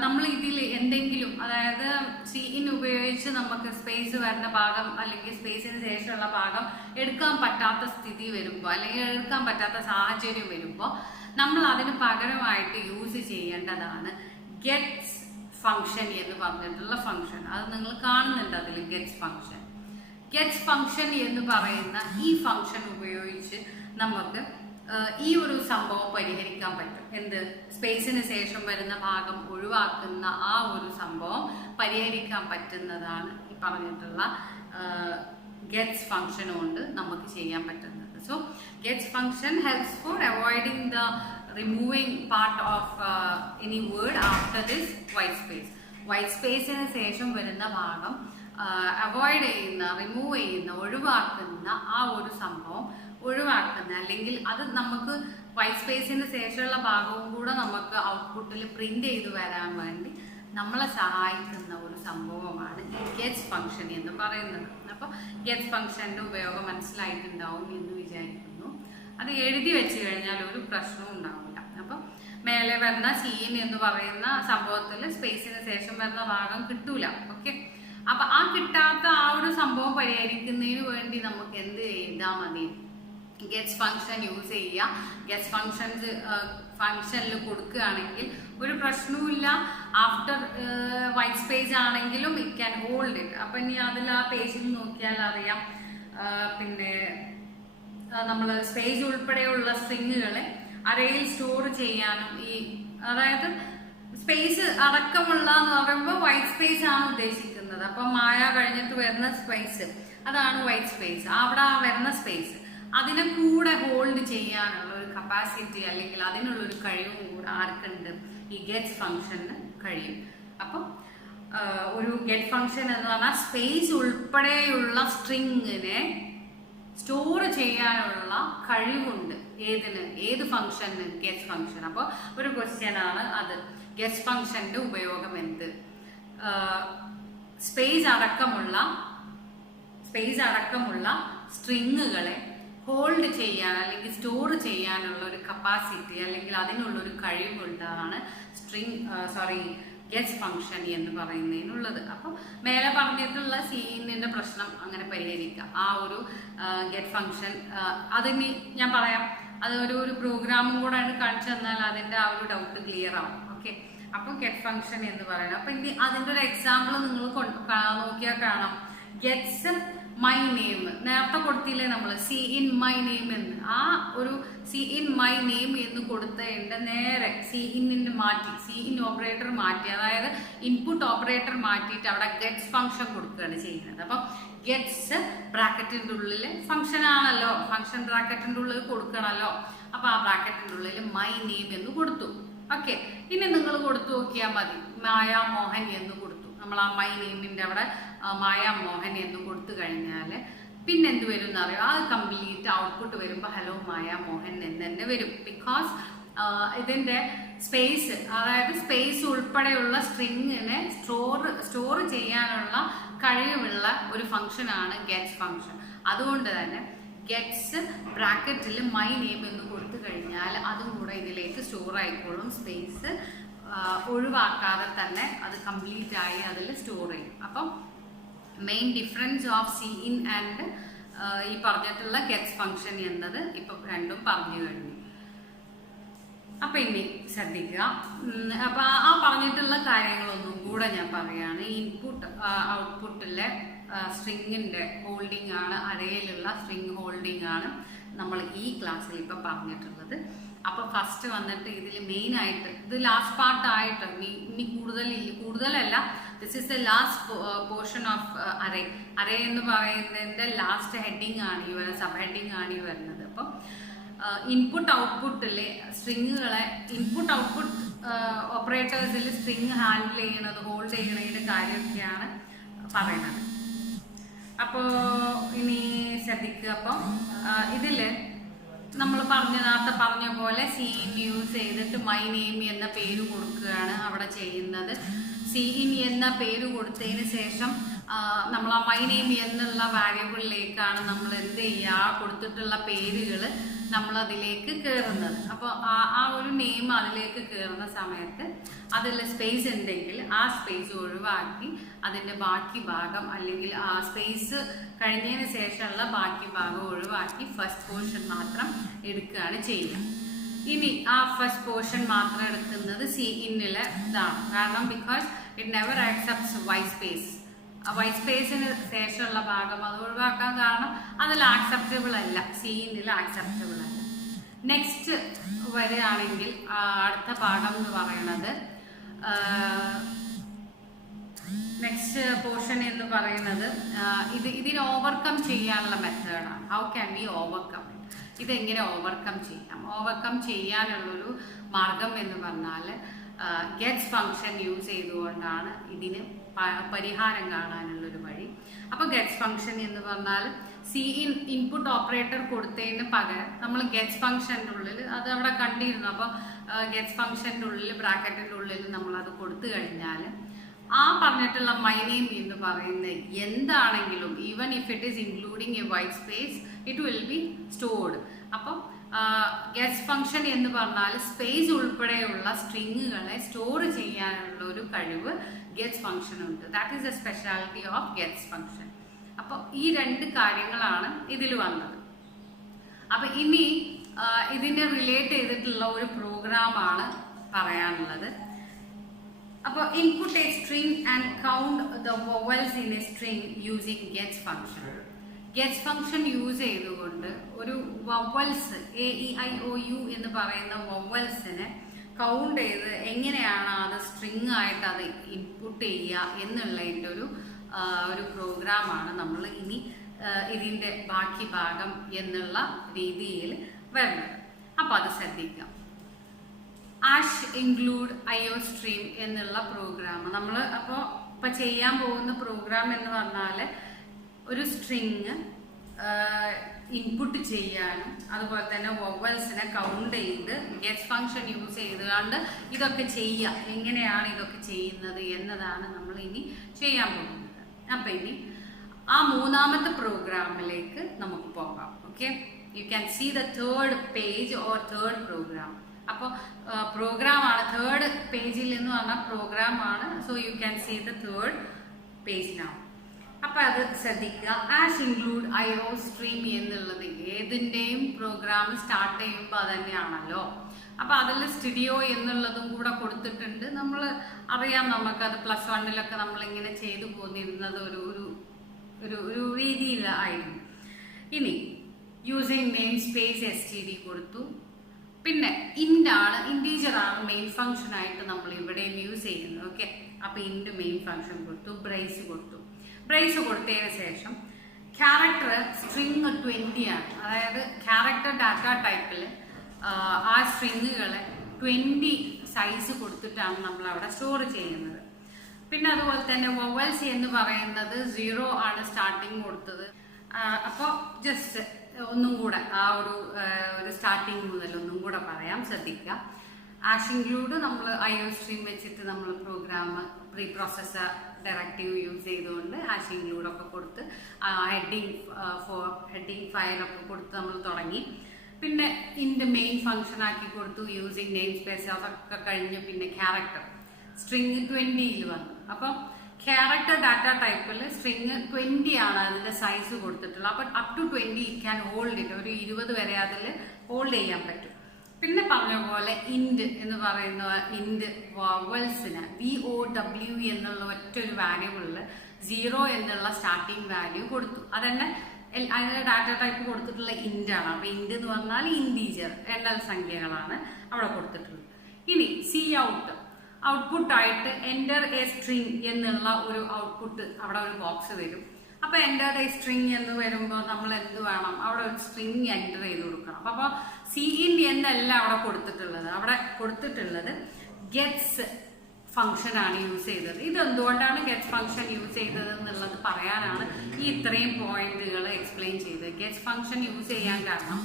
നമ്മൾ ഇതിൽ എന്തെങ്കിലും, അതായത് സിഇൻ ഉപയോഗിച്ച് നമുക്ക് സ്പേസ് വരുന്ന ഭാഗം അല്ലെങ്കിൽ സ്പേസിന് ശേഷമുള്ള ഭാഗം എടുക്കാൻ പറ്റാത്ത സ്ഥിതി വരുമ്പോൾ, അല്ലെങ്കിൽ എടുക്കാൻ പറ്റാത്ത സാഹചര്യം വരുമ്പോൾ, നമ്മൾ അതിന് പകരമായിട്ട് യൂസ് ചെയ്യേണ്ടതാണ് ഗെറ്റ്സ് ഫംഗ്ഷൻ എന്ന് പറഞ്ഞിട്ടുള്ള ഫംഗ്ഷൻ. അത് നിങ്ങൾ കാണുന്നുണ്ട് അതിൽ ഗെറ്റ്സ് ഫംഗ്ഷൻ. ഗെറ്റ്സ് ഫംഗ്ഷൻ എന്ന് പറയുന്ന ഈ ഫംഗ്ഷൻ ഉപയോഗിച്ച് നമുക്ക് ഈ ഒരു സംഭവം പരിഹരിക്കാൻ പറ്റും. എന്ത്? സ്പേസിന് ശേഷം വരുന്ന ഭാഗം ഒഴിവാക്കുന്ന ആ ഒരു സംഭവം പരിഹരിക്കാൻ പറ്റുന്നതാണ് ഈ പറഞ്ഞിട്ടുള്ള ഗെറ്റ്സ് ഫംഗ്ഷൻ കൊണ്ട് നമുക്ക് ചെയ്യാൻ പറ്റുന്നത്. So gets function helps for avoiding the removing part of any word after this white space. White സ്പേസിന് ശേഷം വരുന്ന ഭാഗം അവോയ്ഡ് ചെയ്യുന്ന, റിമൂവ് ചെയ്യുന്ന, ഒഴിവാക്കുന്ന ആ ഒരു സംഭവം ഒഴിവാക്കുന്ന, അല്ലെങ്കിൽ അത് നമുക്ക് വൈറ്റ് സ്പേസിന് ശേഷമുള്ള ഭാഗവും കൂടെ നമുക്ക് ഔട്ട്പുട്ടിൽ പ്രിന്റ് ചെയ്ത് വരാൻ വേണ്ടി നമ്മളെ സഹായിക്കുന്ന ഒരു സംഭവമാണ് ഈ ഗെറ്റ്സ് ഫംഗ്ഷൻ എന്ന് പറയുന്നത്. അപ്പോൾ ഗെറ്റ്സ് ഫംഗ്ഷന്റെ ഉപയോഗം മനസ്സിലായിട്ടുണ്ടാവും എന്ന് വിചാരിക്കുന്നു. അത് എഴുതി വെച്ച് കഴിഞ്ഞാൽ ഒരു പ്രശ്നവും ഉണ്ടാവില്ല. അപ്പം മേലെ വരുന്ന സിഇൻ എന്ന് പറയുന്ന സംഭവത്തിൽ സ്പേസിന് ശേഷം വരുന്ന ഭാഗം കിട്ടൂല. ഓക്കെ, അപ്പൊ ആ കിട്ടാത്ത ആ ഒരു സംഭവം പരിഹരിക്കുന്നതിന് വേണ്ടി നമുക്ക് എന്ത് ചെയ്താൽ മതി? ഗെറ്റ്സ് ഫംഗ്ഷൻ യൂസ് ചെയ്യുക. ഗെറ്റ്സ് ഫംഗ്ഷനിൽ കൊടുക്കുകയാണെങ്കിൽ ഒരു പ്രശ്നവുമില്ല. ആഫ്റ്റർ വൈറ്റ് സ്പേസ് ആണെങ്കിലും ഇറ്റ് ക്യാൻ ഹോൾഡ് ഇറ്റ്. അപ്പൊ ഇനി അതിൽ ആ പേജിൽ നോക്കിയാൽ അറിയാം. പിന്നെ നമ്മൾ സ്പേസ് ഉൾപ്പെടെയുള്ള സ്ട്രിങ്ങുകളെ അറേയിൽ സ്റ്റോർ ചെയ്യാനും, അതായത് സ്പേസ് അടക്കമുള്ള എന്ന് പറയുമ്പോൾ വൈറ്റ് സ്പേസ് ആണ് ഉദ്ദേശിക്കുന്നത്. അപ്പൊ മായ കഴിഞ്ഞിട്ട് വരുന്ന സ്പേസ്, അതാണ് വൈറ്റ് സ്പേസ്. അവിടെ വരുന്ന സ്പേസ് അതിനെ കൂടെ ഹോൾഡ് ചെയ്യാനുള്ള ഒരു കപ്പാസിറ്റി, അല്ലെങ്കിൽ അതിനുള്ള ഒരു കഴിവും കൂടെ ആർക്കുണ്ട്? ഈ ഗെറ്റ്സ് ഫംഗ്ഷന് കഴിയും. അപ്പം ഒരു ഗെറ്റ് ഫംഗ്ഷൻ എന്ന് പറഞ്ഞാൽ സ്പേസ് ഉൾപ്പെടെയുള്ള സ്ട്രിങ്ങിനെ സ്റ്റോർ ചെയ്യാനുള്ള കഴിവുണ്ട്. ഏത് ഫംഗ്ഷന്? Gets function. അപ്പോൾ ഒരു ക്വസ്റ്റ്യൻ ആണ് അത്. ഗെറ്റ്സ് ഫംഗ്ഷന്റെ ഉപയോഗം എന്ത്? സ്പേസ് അടക്കമുള്ള സ്ട്രിങ്ങുകളെ ഹോൾഡ് ചെയ്യാൻ അല്ലെങ്കിൽ സ്റ്റോർ ചെയ്യാനുള്ള ഒരു കപ്പാസിറ്റി, അല്ലെങ്കിൽ അതിനുള്ള ഒരു കഴിവുണ്ടാണ് ഗെറ്റ്സ് ഫംഗ്ഷൻ എന്ന് പറയുന്നതിനുള്ളത്. അപ്പം മേലെ പറഞ്ഞിട്ടുള്ള സിഇന്നിന്റെ പ്രശ്നം അങ്ങനെ പരിഹരിക്കാം. ആ ഒരു ഗെറ്റ് ഫംഗ്ഷൻ അതിന് ഞാൻ പറയാം, അത് ഒരു പ്രോഗ്രാമും കൂടെ കാണിച്ചു തന്നാൽ അതിന്റെ ആ ഒരു ഡൗട്ട് ക്ലിയർ ആവും. ഓക്കെ, അപ്പൊ ഗെറ്റ് ഫംഗ്ഷൻ എന്ന് പറയുന്നത്. അപ്പൊ ഇനി അതിന്റെ ഒരു എക്സാമ്പിൾ നിങ്ങൾ നോക്കിയാൽ കാണാം. ഗെറ്റ്സ് മൈ നെയിം നേരത്തെ കൊടുത്തില്ലേ നമ്മൾ, സിഇൻ മൈ നെയിം എന്ന്. ആ ഒരു സിഇൻ മൈ നെയിം എന്ന് കൊടുത്തതിന്റെ നേരെ സിഇന്നിന്റെ മാറ്റി, സിഇൻ ഓപ്പറേറ്റർ മാറ്റി, അതായത് ഇൻപുട്ട് ഓപ്പറേറ്റർ മാറ്റിയിട്ട് അവിടെ ഗെറ്റ്സ് ഫംഗ്ഷൻ കൊടുക്കുകയാണ് ചെയ്യുന്നത്. അപ്പം ഗെറ്റ്സ് ബ്രാക്കറ്റിന്റെ ഉള്ളിൽ ഫംഗ്ഷൻ ആണല്ലോ, ഫംഗ്ഷൻ ബ്രാക്കറ്റിന്റെ ഉള്ളിൽ കൊടുക്കണമല്ലോ. അപ്പൊ ആ ബ്രാക്കറ്റിന്റെ ഉള്ളിൽ മൈ നെയിം എന്ന് കൊടുത്തു. ഓക്കെ, ഇനി നിങ്ങൾ കൊടുത്തു നോക്കിയാൽ മതി. മായ മോഹൻ എന്ന് കൊടുത്തു. നമ്മൾ ആ മൈ നെയിമിന്റെ അവിടെ മായ മോഹൻ എന്ന് കൊടുത്തു കഴിഞ്ഞാൽ പിന്നെ എന്ത് വരും എന്നറിയാം? അത് കംപ്ലീറ്റ് ഔട്ട്പുട്ട് വരുമ്പോൾ ഹലോ മായ മോഹൻ എന്ന് തന്നെ വരും. ബിക്കോസ് ഇതിന്റെ സ്പേസ്, അതായത് സ്പേസ് ഉൾപ്പെടെയുള്ള സ്ട്രിങ്ങിനെ സ്റ്റോർ ചെയ്യാനുള്ള കഴിവുള്ള ഒരു ഫംഗ്ഷനാണ് ഗെറ്റ്സ് ഫംഗ്ഷൻ. അതുകൊണ്ട് തന്നെ ഗെറ്റ്സ് ബ്രാക്കറ്റിൽ മൈ നെയിം എന്ന് കൊടുത്തു കഴിഞ്ഞാൽ അതും കൂടെ ഇതിലേക്ക് സ്റ്റോർ ആയിക്കോളും. സ്പേസ് ഒഴിവാക്കാതെ തന്നെ അത് കംപ്ലീറ്റ് ആയി അതിൽ സ്റ്റോർ ചെയ്യും. അപ്പം മെയിൻ ഡിഫറൻസ് ഓഫ് സിഇൻ ആൻഡ് ഈ പറഞ്ഞിട്ടുള്ള ഗെറ്റ്സ് ഫംഗ്ഷൻ എന്നത് ഇപ്പൊ രണ്ടും പറഞ്ഞു കഴിഞ്ഞു. അപ്പം ഇനി ശ്രദ്ധിക്കുക. അപ്പം ആ പറഞ്ഞിട്ടുള്ള കാര്യങ്ങളൊന്നും കൂടെ ഞാൻ പറയുകയാണ്. ഇൻപുട്ട് ഔട്ട്പുട്ടിലെ സ്ട്രിങ്ങിൻ്റെ ഹോൾഡിംഗ് ആണ്, അരയിലുള്ള സ്ട്രിങ് ഹോൾഡിംഗ് ആണ് നമ്മൾ ഈ ക്ലാസ്സിൽ ഇപ്പം പറഞ്ഞിട്ടുള്ളത്. അപ്പോൾ ഫസ്റ്റ് വന്നിട്ട് ഇതിൽ മെയിനായിട്ട് ഇത് ലാസ്റ്റ് പാർട്ടായിട്ട് ഇനി കൂടുതലല്ല, this is the last portion of array എന്ന് പറയുന്നതിൻ്റെ ലാസ്റ്റ് ഹെഡിങ് ആണ് ഈ വരുന്നത്, സബ് ഹെഡിങ് ആണ് ഈ വരുന്നത്. അപ്പം ഇൻപുട്ട് ഔട്ട്പുട്ടിലെ സ്ട്രിങ്ങുകളെ ഇൻപുട്ട് ഔട്ട്പുട്ട് ഓപ്പറേറ്റേഴ്സിൽ സ്ട്രിങ് ഹാൻഡിൽ ചെയ്യണത്, ഹോൾഡ് ചെയ്യണതിൻ്റെ കാര്യമൊക്കെയാണ് പറയുന്നത്. അപ്പോൾ ഇനി ശ്രദ്ധിക്കുക. അപ്പം ഇതിൽ നമ്മൾ നേരത്തെ പറഞ്ഞ പോലെ സിഇൻ യൂസ് ചെയ്തിട്ട് മൈ നെയിം എന്ന പേര് കൊടുക്കുകയാണ് അവിടെ ചെയ്യുന്നത്. സിഇൻ എന്ന പേര് കൊടുത്തതിന് ശേഷം നമ്മൾ ആ മൈ നെയിം എന്നുള്ള വാരിയബിളിലേക്കാണ് നമ്മൾ എന്ത് ചെയ്യുക, കൊടുത്തിട്ടുള്ള പേരുകൾ നമ്മളതിലേക്ക് കയറുന്നത്. അപ്പോൾ ആ ഒരു നെയിം അതിലേക്ക് കയറുന്ന സമയത്ത് അതിൽ സ്പേസ് ഉണ്ടെങ്കിൽ ആ സ്പേസ് ഒഴിവാക്കി അതിൻ്റെ ബാക്കി ഭാഗം, അല്ലെങ്കിൽ ആ സ്പേസ് കഴിഞ്ഞതിന് ശേഷമുള്ള ബാക്കി ഭാഗം ഒഴിവാക്കി ഫസ്റ്റ് പോർഷൻ മാത്രം എടുക്കുകയാണ് ചെയ്യുക. ഇനി ആ ഫസ്റ്റ് പോർഷൻ മാത്രം എടുക്കുന്നത് സിഇന്നിലെ ഇതാണ്. കാരണം because it never accepts white space. ആ വൈറ്റ് സ്പേസിന് ശേഷമുള്ള ഭാഗം അത് ഒഴിവാക്കാൻ കാരണം അതിൽ ആക്സെപ്റ്റബിൾ അല്ല, സിഇന്നിൽ ആക്സെപ്റ്റബിൾ അല്ല. നെക്സ്റ്റ് വരികയാണെങ്കിൽ അടുത്ത ഭാഗം എന്ന് പറയുന്നത്, നെക്സ്റ്റ് പോർഷൻ എന്ന് പറയുന്നത് ഇതിനെ ഓവർകം ചെയ്യാനുള്ള മെത്തേഡാണ്. How can we overcome? ഇതെങ്ങനെ ഓവർകം ചെയ്യാം? ഓവർകം ചെയ്യാനുള്ളൊരു മാർഗം എന്ന് പറഞ്ഞാൽ ഗെറ്റ്സ് ഫംഗ്ഷൻ യൂസ് ചെയ്തുകൊണ്ടാണ് ഇതിന് പരിഹാരം കാണാനുള്ളൊരു വഴി. അപ്പോൾ ഗെറ്റ്സ് ഫംഗ്ഷൻ എന്ന് പറഞ്ഞാൽ സിഇൻ ഇൻപുട്ട് ഓപ്പറേറ്റർ കൊടുത്തതിന് പകരം നമ്മൾ ഗെറ്റ്സ് ഫംഗ്ഷൻ്റെ ഉള്ളിൽ അത് അവിടെ കണ്ടിരുന്നു. അപ്പോൾ ഗെറ്റ്സ് ഫംഗ്ഷൻ്റെ ഉള്ളിൽ ബ്രാക്കറ്റിൻ്റെ ഉള്ളിൽ നമ്മളത് കൊടുത്തു കഴിഞ്ഞാൽ ആ പറഞ്ഞിട്ടുള്ള മൈ നെയിം എന്ന് പറയുന്നത് എന്താണെങ്കിലും, even if it is including A white space, it will be stored. അപ്പം ഗെറ്റ്സ് ഫംഗ്ഷൻ എന്ന് പറഞ്ഞാൽ സ്പേസ് ഉൾപ്പെടെയുള്ള സ്ട്രിങ്ങുകളെ സ്റ്റോർ ചെയ്യാനുള്ള ഒരു കഴിവ് ഗെറ്റ്സ് ഫംഗ്ഷൻ ഉണ്ട്. That is A speciality of gets function. അപ്പോൾ ഈ രണ്ട് കാര്യങ്ങളാണ് ഇതിൽ വന്നത്. അപ്പം ഇനി ഇതിനെ റിലേറ്റ് ചെയ്തിട്ടുള്ള ഒരു പ്രോഗ്രാമാണ് പറയാനുള്ളത്. അപ്പോൾ input A string and count the vowels in A string using gets function. Gets function use ചെയ്തുകൊണ്ട് ഒരു വൊവൽസ് AEIOU എന്ന് പറയുന്ന വൊവൽസിനെ കൗണ്ട് ചെയ്ത് എങ്ങനെയാണ് അത് സ്ട്രിങ് ആയിട്ട് അത് ഇൻപുട്ട് ചെയ്യുക എന്നുള്ളതിൻ്റെ ഒരു പ്രോഗ്രാമാണ് നമ്മൾ ഇനി ഇതിൻ്റെ ബാക്കി ഭാഗം എന്നുള്ള രീതിയിൽ വരുന്നത്. അപ്പോൾ അത് ശ്രദ്ധിക്കാം. ആഷ് ഇൻക്ലൂഡ് IOStream എന്നുള്ള പ്രോഗ്രാം നമ്മൾ ഇപ്പോൾ ചെയ്യാൻ പോകുന്ന പ്രോഗ്രാം എന്ന് പറഞ്ഞാൽ ഒരു സ്ട്രിങ് ഇൻപുട്ട് ചെയ്യാനും അതുപോലെ തന്നെ വൊവൽസിനെ കൗണ്ട് ചെയ്ത് ഗെറ്റ്സ് ഫംഗ്ഷൻ യൂസ് ചെയ്തുകൊണ്ട് ഇതൊക്കെ ചെയ്യുക. എങ്ങനെയാണ് ഇതൊക്കെ ചെയ്യുന്നത് എന്നതാണ് നമ്മൾ ഇനി ചെയ്യാൻ പോകുന്നത്. അപ്പം ഇനി ആ മൂന്നാമത്തെ പ്രോഗ്രാമിലേക്ക് നമുക്ക് പോകാം. Okay, you can see the third page or third program. അപ്പോൾ പ്രോഗ്രാമാണ് തേർഡ് പേജിൽ എന്ന് പറഞ്ഞാൽ പ്രോഗ്രാമാണ്. So you can see the third page now. അപ്പം അത് ശ്രദ്ധിക്കുക. ആഷ് ഇൻക്ലൂഡ് IOStream എന്നുള്ളത് ഏതിൻ്റെയും പ്രോഗ്രാം സ്റ്റാർട്ട് ചെയ്യുമ്പോൾ അത് തന്നെയാണല്ലോ. അപ്പം അതിൽ സ്റ്റുഡിയോ എന്നുള്ളതും കൂടെ കൊടുത്തിട്ടുണ്ട്. നമ്മൾ അറിയാം, നമുക്കത് +1 നമ്മളിങ്ങനെ ചെയ്തു പോന്നിരുന്നത് ഒരു രീതിയിലായിരുന്നു. ഇനി യൂസിങ് നെയിം സ്പേസ് STD കൊടുത്തു. പിന്നെ ഇൻറ്റീജറാണ് മെയിൻ ഫംഗ്ഷൻ ആയിട്ട് നമ്മൾ ഇവിടെയും യൂസ് ചെയ്യുന്നത്. ഓക്കെ, അപ്പോൾ ഇൻറ്റ് മെയിൻ ഫംഗ്ഷൻ കൊടുത്തു. ബ്രേസ് കൊടുത്തതിന് ശേഷം ക്യാരക്ടർ സ്ട്രിങ് 20 ആണ്. അതായത് ക്യാരക്ടർ ഡാറ്റ ടൈപ്പിൽ ആ സ്ട്രിങ്ങുകളെ 20 സൈസ് കൊടുത്തിട്ടാണ് നമ്മൾ അവിടെ സ്റ്റോർ ചെയ്യുന്നത്. പിന്നെ അതുപോലെ തന്നെ വൊവൽസ് എന്ന് പറയുന്നത് 0 ആണ് സ്റ്റാർട്ടിങ് കൊടുത്തത്. അപ്പോൾ ജസ്റ്റ് ഒന്നും കൂടെ ആ ഒരു സ്റ്റാർട്ടിങ് മുതൽ ഒന്നും കൂടെ പറയാം, ശ്രദ്ധിക്കുക. ആഷ് ഇൻക്ലൂഡ് നമ്മൾ IOStream വെച്ചിട്ട് നമ്മൾ program pre processor directive use ചെയ്തുകൊണ്ട് ആഷ് ഇൻക്ലൂഡ് ഒക്കെ കൊടുത്ത് ഹെഡിങ് ഫയലൊക്കെ കൊടുത്ത് നമ്മൾ തുടങ്ങി. പിന്നെ ഇൻ്റെ മെയിൻ ഫംഗ്ഷൻ ആക്കി കൊടുത്തു. യൂസിങ് നെയിം സ്പേസ് അതൊക്കെ കഴിഞ്ഞ് പിന്നെ ക്യാരക്ടർ സ്ട്രിങ് 20 വന്നു. അപ്പം ക്യാരക്ടർ ഡാറ്റ ടൈപ്പിൽ സ്ട്രിങ് 20 ആണ് അതിൻ്റെ സൈസ് കൊടുത്തിട്ടുള്ളത്. അപ്പം up to 20 it can hold it. ഒരു 20 വരെ അതിൽ ഹോൾഡ് ചെയ്യാൻ പറ്റും. പിന്നെ പറഞ്ഞ പോലെ അതുപോലെ ഇൻഡ് എന്ന് പറയുന്ന ഇൻഡ് വവൽസിന് VOW എന്നുള്ള ഒറ്റൊരു വാല്യൂബിളിൽ 0 എന്നുള്ള സ്റ്റാർട്ടിങ് വാല്യൂ കൊടുത്തു. അതന്നെ അതിന് ഡാറ്റ ടൈപ്പ് കൊടുത്തിട്ടുള്ള ഇൻഡ് ആണ്. അപ്പൊ ഇൻഡ് എന്ന് പറഞ്ഞാൽ ഇൻറ്റീജർ എണ്ണൽ സംഖ്യകളാണ് അവിടെ കൊടുത്തിട്ടുള്ളത്. ഇനി സി ഔട്ട്പുട്ട് ആയിട്ട് എൻ്റർ എ സ്ട്രിങ് എന്നുള്ള ഒരു ഔട്ട്പുട്ട് അവിടെ ഒരു ബോക്സ് വരും. അപ്പൊ എൻ്റർ എ സ്ട്രിങ് എന്ന് വരുമ്പോൾ നമ്മൾ എന്ത് വേണം, അവിടെ ഒരു സ്ട്രിങ് എൻ്റർ ചെയ്ത് കൊടുക്കണം. അപ്പൊ CIN എന്നല്ല അവിടെ കൊടുത്തിട്ടുള്ളത്. അവിടെ കൊടുത്തിട്ടുള്ളത് ഗെറ്റ്സ് ഫംഗ്ഷൻ ആണ് യൂസ് ചെയ്തത്. ഇത് എന്തുകൊണ്ടാണ് ഗെറ്റ്സ് ഫംഗ്ഷൻ യൂസ് ചെയ്തത് എന്നുള്ളത് പറയാനാണ് ഈ ഇത്രയും പോയിന്റുകൾ എക്സ്പ്ലെയിൻ ചെയ്തത്. ഗെറ്റ്സ് ഫംഗ്ഷൻ യൂസ് ചെയ്യാൻ കാരണം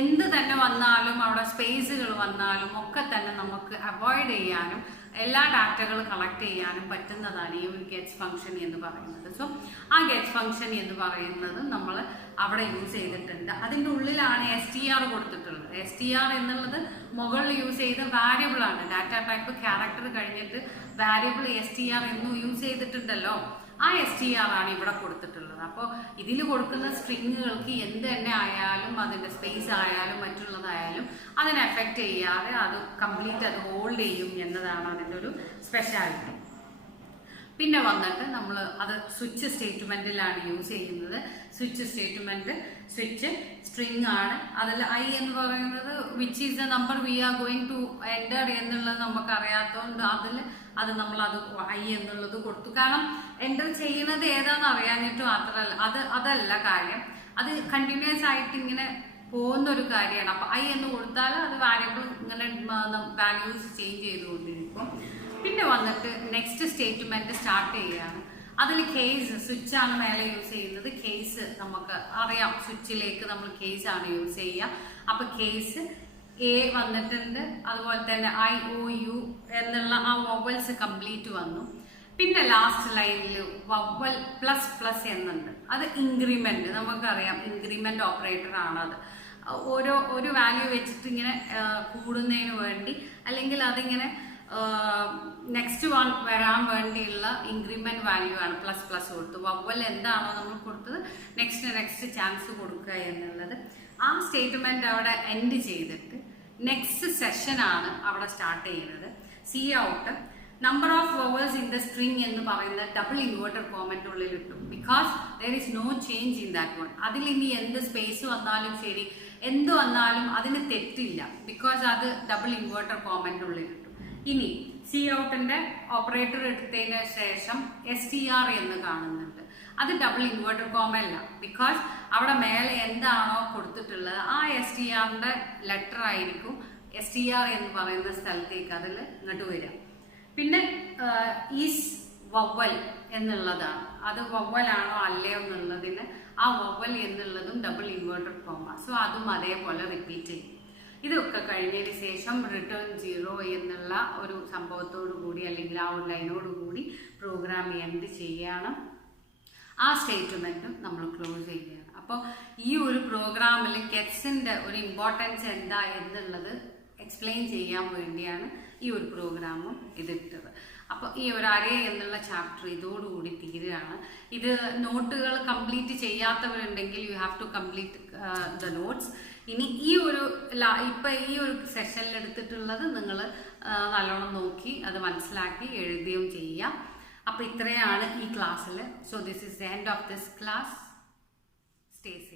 എന്ത് തന്നെ വന്നാലും അവിടെ സ്പേസുകൾ വന്നാലും ഒക്കെ തന്നെ നമുക്ക് അവോയ്ഡ് ചെയ്യാനും എല്ലാ ഡാറ്റകൾ കളക്ട് ചെയ്യാനും പറ്റുന്നതാണ് ഈ ഒരു ഗെറ്റ്സ് ഫംഗ്ഷൻ എന്ന് പറയുന്നത്. സോ ആ ഗെറ്റ്സ് ഫംഗ്ഷൻ എന്ന് പറയുന്നത് നമ്മൾ അവിടെ യൂസ് ചെയ്തിട്ടുണ്ട്. അതിൻ്റെ ഉള്ളിലാണ് STR കൊടുത്തിട്ടുള്ളത്. STR എന്നുള്ളത് മുകളിൽ യൂസ് ചെയ്ത വാരിയബിൾ ആണ്. ഡാറ്റ ടൈപ്പ് ക്യാരക്ടർ കഴിഞ്ഞിട്ട് വാരിയബിൾ STR എന്നും യൂസ് ചെയ്തിട്ടുണ്ടല്ലോ. ആ STR ആണ് ഇവിടെ കൊടുത്തിട്ടുള്ളത്. അപ്പോൾ ഇതിൽ കൊടുക്കുന്ന സ്ട്രിങ്ങുകൾക്ക് എന്ത് തന്നെ ആയാലും അതിൻ്റെ സ്പേസ് ആയാലും മറ്റുള്ളതായാലും അതിനെ എഫക്റ്റ് ചെയ്യാതെ അത് കംപ്ലീറ്റ് അത് ഹോൾഡ് ചെയ്യും എന്നതാണ് അതിൻ്റെ ഒരു സ്പെഷ്യാലിറ്റി. പിന്നെ വന്നിട്ട് നമ്മൾ അത് സ്വിച്ച് സ്റ്റേറ്റ്മെന്റിലാണ് യൂസ് ചെയ്യുന്നത്. സ്വിച്ച് സ്റ്റേറ്റ്മെന്റ് സ്വിച്ച് സ്ട്രിങ് ആണ്. അതിൽ I എന്ന് പറയുന്നത് which is the number we are going to enter എന്നുള്ളത് നമുക്ക് അറിയാത്തതുകൊണ്ട് അത് നമ്മൾ I എന്നുള്ളത് കൊടുത്തു. കാരണം എൻ്റർ ചെയ്യുന്നത് ഏതാണെന്ന് അറിയാനിട്ട് മാത്രമല്ല, അതല്ല കാര്യം, അത് കണ്ടിന്യൂസ് ആയിട്ട് ഇങ്ങനെ പോകുന്ന ഒരു കാര്യമാണ്. അപ്പൊ I എന്ന് കൊടുത്താൽ അത് വാരിയബിൾ ഇങ്ങനെ വാല്യൂസ് ചേഞ്ച് ചെയ്തുകൊണ്ടിരിക്കും. പിന്നെ വന്നിട്ട് നെക്സ്റ്റ് സ്റ്റേറ്റ്മെന്റ് സ്റ്റാർട്ട് ചെയ്യുകയാണ്. അതിൽ കേസ് സ്വിച്ച് ആണ് മേലെ യൂസ് ചെയ്യുന്നത്. കേസ് നമുക്ക് അറിയാം, സ്വിച്ചിലേക്ക് നമ്മൾ കേസ് ആണ് യൂസ് ചെയ്യുക. അപ്പൊ കേസ് A വന്നിട്ടുണ്ട്. അതുപോലെ തന്നെ IOU എന്നുള്ള ആ വവൽസ് കംപ്ലീറ്റ് വന്നു. പിന്നെ ലാസ്റ്റ് ലൈനിൽ വവൽ പ്ലസ് പ്ലസ് എന്നുണ്ട്. അത് ഇൻക്രിമെന്റ്, നമുക്കറിയാം ഇൻക്രിമെന്റ് ഓപ്പറേറ്റർ ആണത്. ഒരു വാല്യൂ വെച്ചിട്ട് ഇങ്ങനെ കൂടുന്നതിന് വേണ്ടി അല്ലെങ്കിൽ അതിങ്ങനെ നെക്സ്റ്റ് വൺ വരാൻ വേണ്ടിയുള്ള ഇൻക്രിമെന്റ് വാല്യൂ ആണ് പ്ലസ് പ്ലസ് കൊടുത്തു. വവൽ എന്താണോ നമ്മൾ കൊടുത്തത് നെക്സ്റ്റ് ചാൻസ് കൊടുക്കുക എന്നുള്ളത്. ആ സ്റ്റേറ്റ്മെന്റ് അവിടെ എൻഡ് ചെയ്തിട്ട് നെക്സ്റ്റ് സെഷൻ ആണ് അവിടെ സ്റ്റാർട്ട് ചെയ്യുന്നത്. Cout number of vowels in the string എന്ന് പറയുന്നത് ഡബിൾ ഇൻവേർട്ടർ കോമന്റ് ഉള്ളിൽ ഇട്ടു. Because there is no change in that one. അതിൽ ഇനി എന്ത് സ്പേസ് വന്നാലും ശരി, എന്ത് വന്നാലും അതിന് തെറ്റില്ല. ബിക്കോസ് അത് ഡബിൾ ഇൻവേർട്ടർ കോമന്റ് ഉള്ളിൽ ഇട്ടു. ഇനി സി ഔട്ടിന്റെ ഓപ്പറേറ്റർ എടുത്തതിന് ശേഷം STR എന്ന് കാണുന്നുണ്ട്. അത് ഡബിൾ ഇൻവേർട്ടർ കോമ അല്ല. ബിക്കോസ് അവിടെ മേലെ എന്താണോ കൊടുത്തിട്ടുള്ളത് ആ STRന്റെ ലെറ്റർ ആയിരിക്കും STR എന്ന് പറയുന്ന സ്ഥലത്തേക്ക് അതിൽ ഇങ്ങോട്ട് വരാം. പിന്നെ ഈസ് വവൽ എന്നുള്ളതാണ്. അത് വവലാണോ അല്ലയോ എന്നുള്ളതിന് ആ വവൽ എന്നുള്ളതും ഡബിൾ ഇൻവേർട്ടർ കോമ. സോ അതും അതേപോലെ റിപ്പീറ്റ് ചെയ്യും. ഇതൊക്കെ കഴിഞ്ഞതിന് ശേഷം റിട്ടേൺ 0 എന്നുള്ള ഒരു സംഭവത്തോടു കൂടി അല്ലെങ്കിൽ ആ ഒരു ലൈനോട് കൂടി പ്രോഗ്രാം എൻഡ് ചെയ്യാണ്. ആ സ്റ്റേറ്റ്മെന്റും നമ്മൾ ക്ലോസ് ചെയ്യുകയാണ്. അപ്പോൾ ഈ ഒരു പ്രോഗ്രാമിൽ ഗെറ്റ്സിന്റെ ഒരു ഇമ്പോർട്ടൻസ് എന്താ എന്നുള്ളത് എക്സ്പ്ലെയിൻ ചെയ്യാൻ വേണ്ടിയാണ് ഈ ഒരു പ്രോഗ്രാമും ഇതിട്ടത്. അപ്പോൾ ഈ ഒരു അറേ എന്നുള്ള ചാപ്റ്റർ ഇതോടുകൂടി തീരുകയാണ്. ഇത് നോട്ടുകൾ കംപ്ലീറ്റ് ചെയ്യാത്തവരുണ്ടെങ്കിൽ you have to complete the notes. ഇനി ഈ ഒരു സെഷനിൽ എടുത്തിട്ടുള്ളത് നിങ്ങൾ നല്ലോണം നോക്കി അത് മനസ്സിലാക്കി എഴുതുകയും ചെയ്യാം. അപ്പോൾ ഇത്രയാണ് ഈ ക്ലാസ്സിൽ. So this is the end of this class. Stay safe.